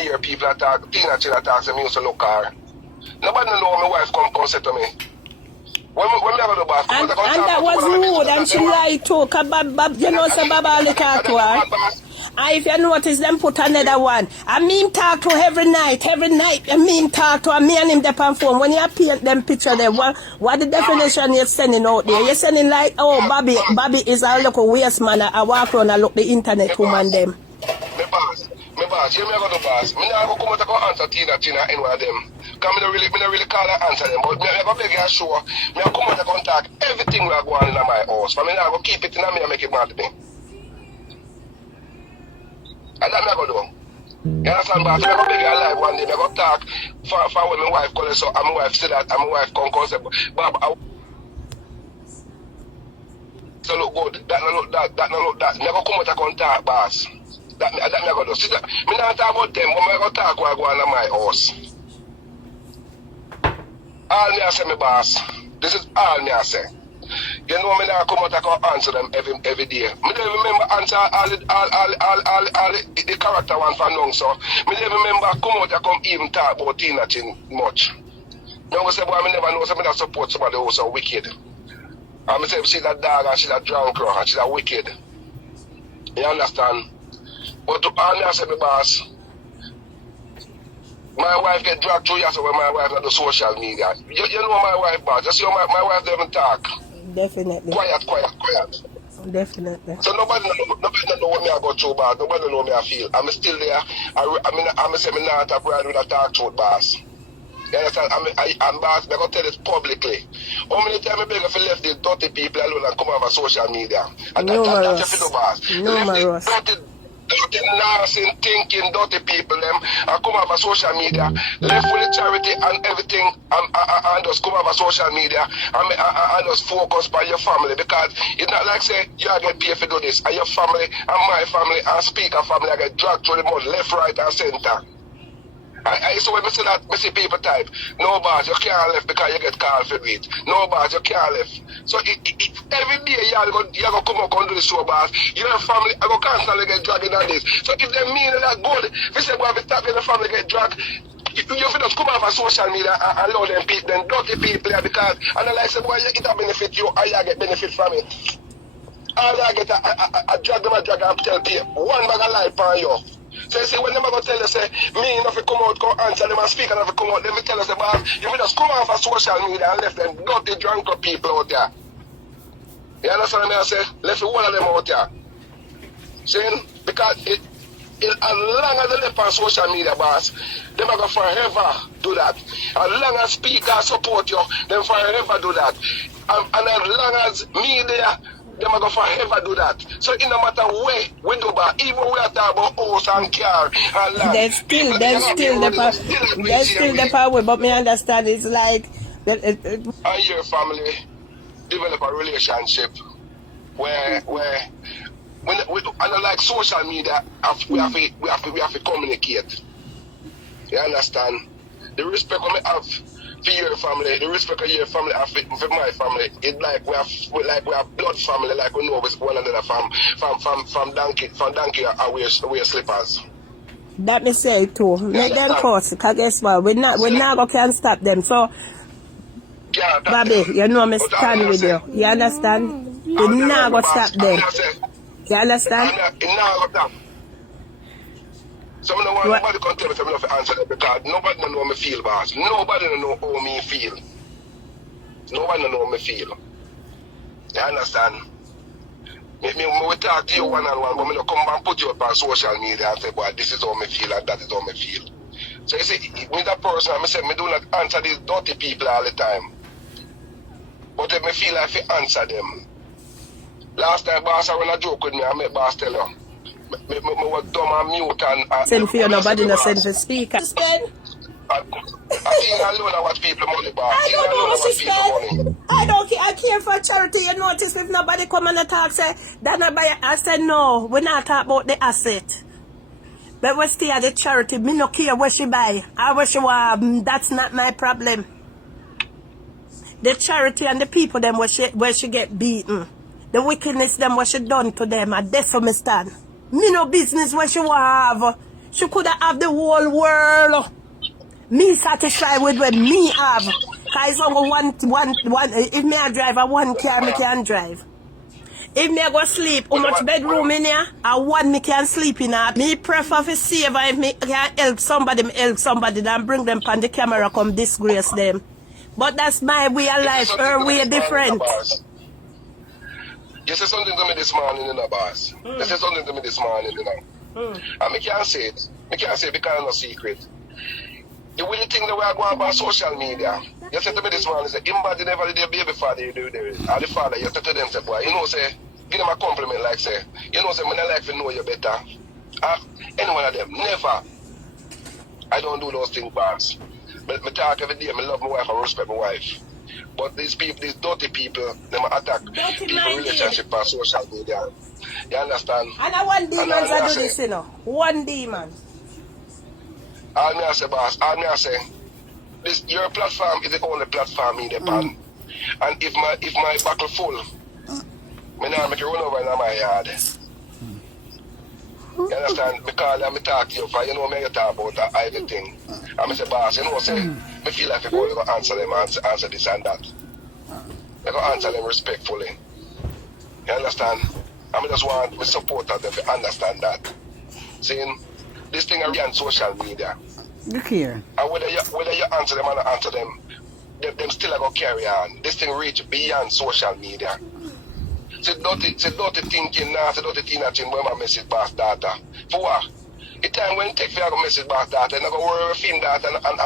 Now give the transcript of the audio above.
hear people attack, Tina Chin attacks and me used to look her. Nobody know my wife come say to me. When me have the boss, and that was rude and she lied too. Cause you know some Baba only talk to her. And if you notice them put another one. I mean talk to her every night. I mean talk to her. Me and him dep on phone. When you paint them picture there, what the definition you're sending out there? You're sending like, oh Bobby is a local waste man. I walk around and look the internet woman them. Me boss, you me go to boss. Me now go come out and go answer Tina any one of them. Cause me not really call her answer them, but me go beg you sure. Me come out and contact everything we are going in my house. But me now go keep it in me and make it mad to me. And that me go do. You understand, boss? Me go beg you alive one day. Me go talk for when my wife call so and my wife say that and my wife come say, Bob, so look good. That no look that. Me go come out and contact boss. That me go do. See that? Me not talk about them, but me go talk what go on in my house. All me I say, me boss. This is all me I say. You know me now come out and go answer them every day. Me don't remember answer all the character one for long, so me don't remember come out and come even talk about Tina Chin much. Me go say, boy, me never know, so me not support somebody who's so wicked. And me say she's a dog and she's a drunk and she's a wicked. You understand? But to all me I say, me boss, my wife get dragged through yesterday when my wife on the social media. You know my wife, boss. Just see how my wife doesn't talk. Definitely. Quiet. Definitely. So nobody know what me I go through, boss. Nobody know me I feel. I'm still there. I'm say me not a bride with a talk through, boss. You understand? I'm boss. I'm going to tell this publicly. How many times I beg if you left these dirty people alone and come over social media? And that's if you do, boss. Numerous. Dirty, nasty, thinking, dirty people, them, and come over social media, left with the charity and everything, and just come over social media, and just focus by your family, because it's not like, say, you get paid for do this, and your family, and my family, and speaker family, I get dragged through the mud, left, right, and center. So when I say that, I see people type, no boss, you can't left because you get called for it. No boss, you can't left. So every day you're going to come up and do the show, boss. Your family, I go constantly get dragged in on this. So if they mean that good, if you say, well, if you stop your family get dragged, you just come off of social media and allow them dirty people there, because, and I like say, boy, it will benefit you, and you get benefit from it. All I get, I drag them and tell people, one bag of life on you. So you see, when them go tell you, say, me enough to come out, go answer them and speak enough to come out, them tell us about, you will just come off of social media and left them dirty, drunk people out there. You understand what I say? Left one of them out there. Saying, because as long as they left on social media, boss, them are going to forever do that. As long as speakers support you, them forever do that. And as long as media, them are going to forever do that. So it no matter where we do that, even we are talking about house and car and land. There's still the power, but me understand it's like and your family develop a relationship where and like social media, we have to communicate. You understand? The respect we have for your family, the respect of your family and for my family, it's like we are blood family, like we know one another from donkey and wear slippers. That me say too. Make them cause, because guess what? We not can stop them. So yeah, Bobby, you know me stand with you. You understand? We not go stop them. You understand? So nobody can tell me if I answer that, because nobody know me feel, boss. Nobody know how me feel. Nobody know me feel. You understand? Me talk to you one-on-one, but me don't come and put you up on social media and say, boy, this is how me feel and that is how me feel. So you see, me that person, I say, me do not answer these dirty people all the time. But if me feel like I answer them. Last time, boss, I went a joke with me, I make boss tell you. Me was dumb and mute and send for you, nobody no send for speaker. Spend. I think alone I watch people money, boss. I don't know what spend. I don't care. I care for charity. You notice if nobody come and talk, say that not buy. I said no. We not talk about the asset. But we stay at the charity. Me no care what she buy. I wish she want. That's not my problem. The charity and the people them where she get beaten. The wickedness them what she done to them. And that's what me stand. Me no business what she want have. She could have the whole world. Me satisfied with what me have. Cause it's only one. If me a drive a one car, me can drive. If me go sleep, how much bedroom in here? A one me can sleep in her. Me prefer to save if me can help somebody than bring them on the camera come disgrace them. But that's my way of life. Her way different. You said something to me this morning, you know, boss. You said something to me this morning, you know. And me can't say it. Me can't say it because it's no secret. The only thing that we are going about social media, you said to me this morning, say, imagine never did their baby father you do there. Or the father, you said to them, say, boy, you know, say, give them a compliment, like, say, you know, say, when I like to know you better. Any one of them, never. I don't do those things, boss. But me talk every day, me love my wife and respect my wife. But these people, these dirty people, they attack people relationship on social media. You understand? And I want demons that do this, you know. One demon. All me I say, boss, all me I say, this your platform is the only platform in the pan. And if my buckle full, me now make you run over in my yard. You understand? Because I'm talk to you, for you know me you talk about everything. And I say, boss, you know, say, me feel like I go to answer them, answer this and that. I go answer them respectfully. You understand? I just want the support of them to understand that. Saying, this thing are on social media. Look here. And whether you answer them or not answer them, them still are going to carry on. This thing reach beyond social media. Say dirty thinking now, say dirty thing when my message past data. For what? The time when you take for your message past data, you're going to worry with film data and